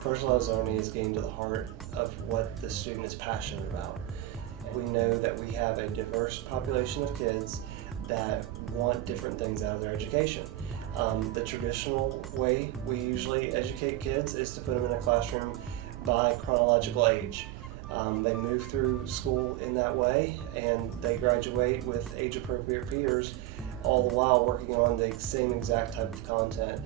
Personalized learning is getting to the heart of what the student is passionate about. We know that we have a diverse population of kids that want different things out of their education. The traditional way we usually educate kids is to put them in a classroom by chronological age. They move through school in that way and they graduate with age-appropriate peers, all the while working on the same exact type of content.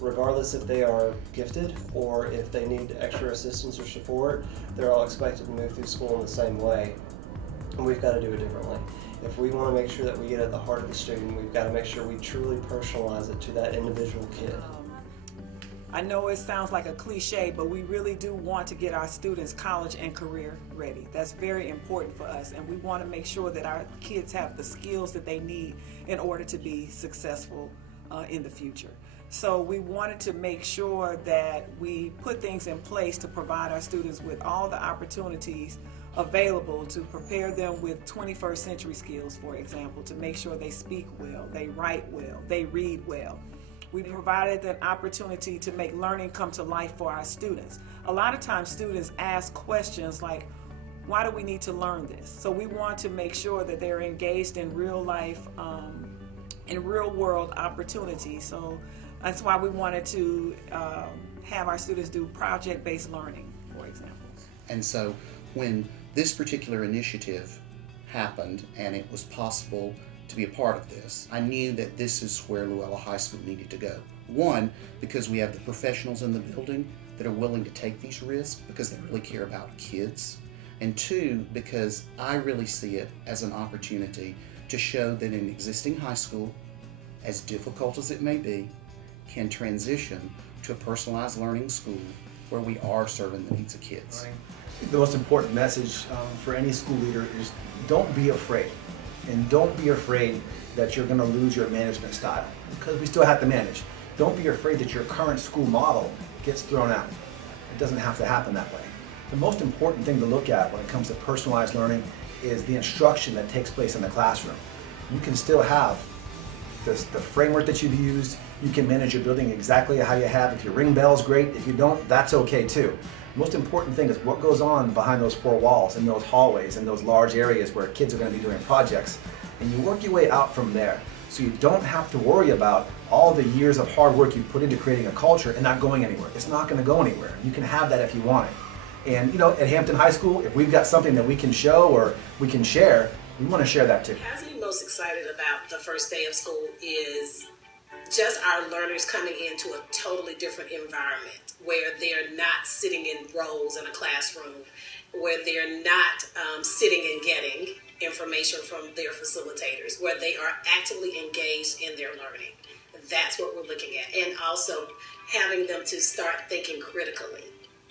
Regardless if they are gifted or if they need extra assistance or support, they're all expected to move through school in the same way. And we've got to do it differently. If we want to make sure that we get at the heart of the student, we've got to make sure we truly personalize it to that individual kid. I know it sounds like a cliche, but we really do want to get our students college and career ready. That's very important for us, and we want to make sure that our kids have the skills that they need in order to be successful in the future. So we wanted to make sure that we put things in place to provide our students with all the opportunities available to prepare them with 21st century skills, for example, to make sure they speak well, they write well, they read well. We provided an opportunity to make learning come to life for our students. A lot of times students ask questions like, why do we need to learn this? So we want to make sure that they're engaged in real life, in real world opportunities. So that's why we wanted to have our students do project-based learning, for example. And so when this particular initiative happened and it was possible to be a part of this, I knew that this is where Luella High School needed to go. One, because we have the professionals in the building that are willing to take these risks because they really care about kids. And two, because I really see it as an opportunity to show that an existing high school, as difficult as it may be, can transition to a personalized learning school where we are serving the needs of kids. The most important message for any school leader is don't be afraid. And don't be afraid that you're going to lose your management style, because we still have to manage. Don't be afraid that your current school model gets thrown out. It doesn't have to happen that way. The most important thing to look at when it comes to personalized learning is the instruction that takes place in the classroom. You can still have the framework that you've used. You can manage your building exactly how you have. If you ring bells, great. If you don't, that's okay too. The most important thing is what goes on behind those four walls, in those hallways, in those large areas where kids are going to be doing projects. And you work your way out from there. So you don't have to worry about all the years of hard work you put into creating a culture and not going anywhere. It's not going to go anywhere. You can have that if you want it. And you know, at Hampton High School, if we've got something that we can show or we can share, we want to share that too. What has me most excited about the first day of school is just our learners coming into a totally different environment where they're not sitting in rows in a classroom, where they're not sitting and getting information from their facilitators, where they are actively engaged in their learning. That's what we're looking at. And also having them to start thinking critically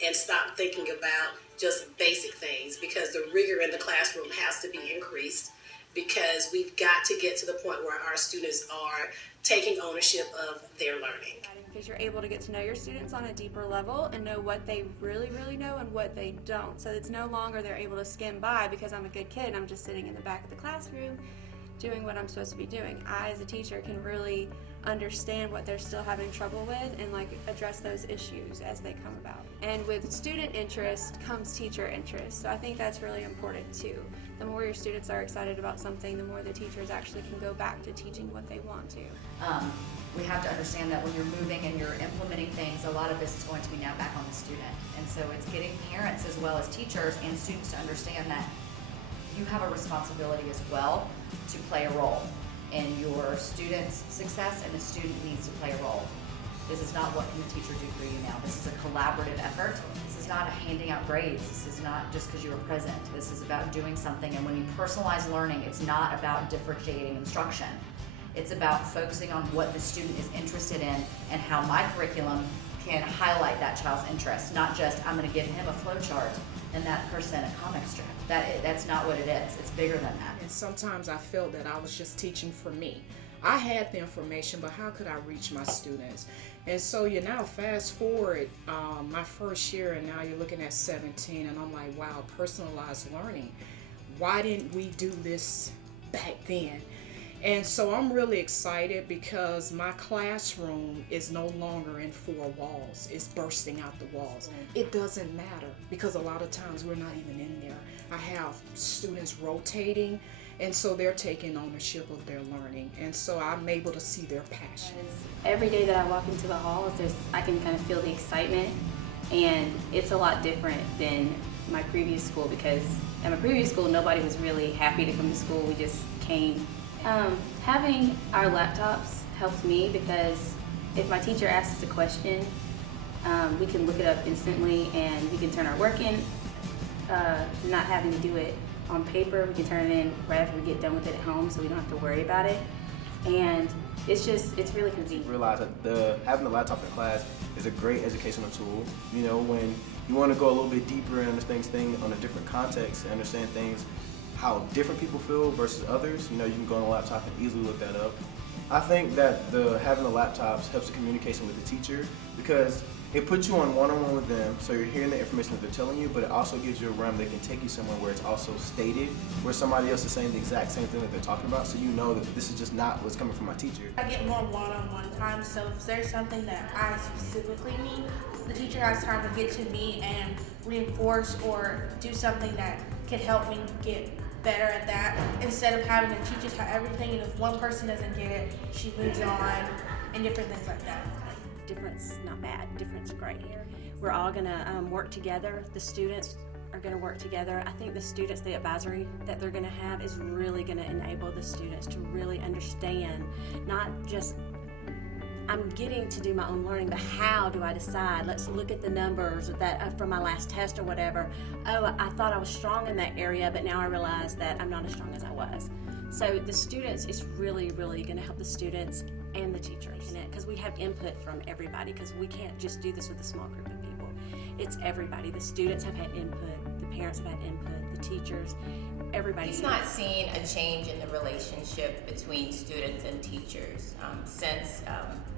and stop thinking about just basic things, because the rigor in the classroom has to be increased, because we've got to get to the point where our students are taking ownership of their learning. Because you're able to get to know your students on a deeper level and know what they really, really know and what they don't. So it's no longer they're able to skim by because I'm a good kid and I'm just sitting in the back of the classroom doing what I'm supposed to be doing. I, as a teacher, can really understand what they're still having trouble with and address those issues as they come about. And with student interest comes teacher interest. So I think that's really important too. The more your students are excited about something, the more the teachers actually can go back to teaching what they want to. We have to understand that when you're moving and you're implementing things, a lot of this is going to be now back on the student. And so it's getting parents as well as teachers and students to understand that you have a responsibility as well to play a role in your student's success, and the student needs to play a role. This is not what can the teacher do for you now. This is a collaborative effort. This is not a handing out grades. This is not just because you were present. This is about doing something. And when you personalize learning, it's not about differentiating instruction. It's about focusing on what the student is interested in and how my curriculum can highlight that child's interest, not just I'm going to give him a flow chart and that person a comic strip. That's not what it is. It's bigger than that. And sometimes I felt that I was just teaching for me. I had the information, but how could I reach my students? And so you now fast forward my first year, and now you're looking at 17, and I'm like, wow, personalized learning. Why didn't we do this back then? And so I'm really excited because my classroom is no longer in 4 walls. It's bursting out the walls. It doesn't matter because a lot of times we're not even in there. I have students rotating, and so they're taking ownership of their learning. And so I'm able to see their passion. Every day that I walk into the halls, I can kind of feel the excitement, and it's a lot different than my previous school, because at my previous school, nobody was really happy to come to school. We just came. Having our laptops helps me because if my teacher asks a question, we can look it up instantly and we can turn our work in, not having to do it on paper. We can turn it in right after we get done with it at home, so we don't have to worry about it. And it's really convenient. Realize that having a laptop in class is a great educational tool. You know, when you want to go a little bit deeper and understand things on a different context and understand things, how different people feel versus others, you know, you can go on a laptop and easily look that up. I think that having the laptops helps the communication with the teacher because it puts you on one-on-one with them, so you're hearing the information that they're telling you, but it also gives you a realm that can take you somewhere where it's also stated, where somebody else is saying the exact same thing that they're talking about, so you know that this is just not what's coming from my teacher. I get more one-on-one time, so if there's something that I specifically need, the teacher has time to get to me and reinforce or do something that can help me get better at that, instead of having to teach us everything, and if one person doesn't get it, she moves on, and different things like that. Difference, not bad, difference great. We're all gonna work together. The students are gonna work together. I think the advisory that they're gonna have is really gonna enable the students to really understand, not just, I'm getting to do my own learning, but how do I decide? Let's look at the numbers that from my last test or whatever. Oh, I thought I was strong in that area, but now I realize that I'm not as strong as I was. So the students, it's really, really gonna help the students and the teachers, because we have input from everybody, because we can't just do this with a small group of people. It's everybody. The students have had input, the parents have had input, the teachers, everybody. He's not seen a change in the relationship between students and teachers since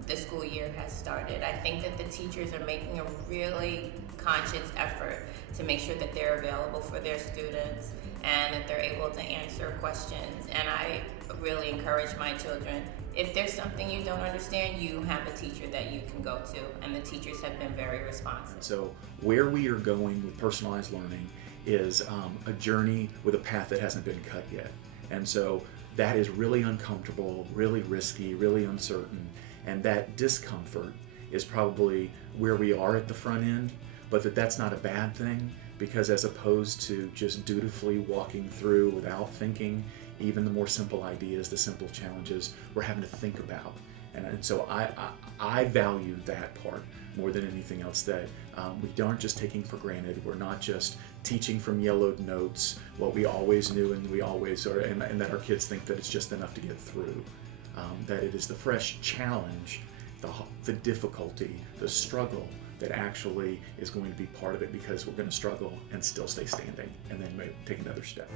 the school year has started. I think that the teachers are making a really conscious effort to make sure that they're available for their students and that they're able to answer questions. And I really encourage my children, if there's something you don't understand, you have a teacher that you can go to, and the teachers have been very responsive. So where we are going with personalized learning is a journey with a path that hasn't been cut yet. And so that is really uncomfortable, really risky, really uncertain, and that discomfort is probably where we are at the front end, but that's not a bad thing, because as opposed to just dutifully walking through without thinking, even the more simple ideas, the simple challenges, we're having to think about. And so I value that part more than anything else, that we aren't just taking for granted. We're not just teaching from yellowed notes what we always knew and we always are, and that our kids think that it's just enough to get through. That it is the fresh challenge, the difficulty, the struggle that actually is going to be part of it, because we're going to struggle and still stay standing and then maybe take another step.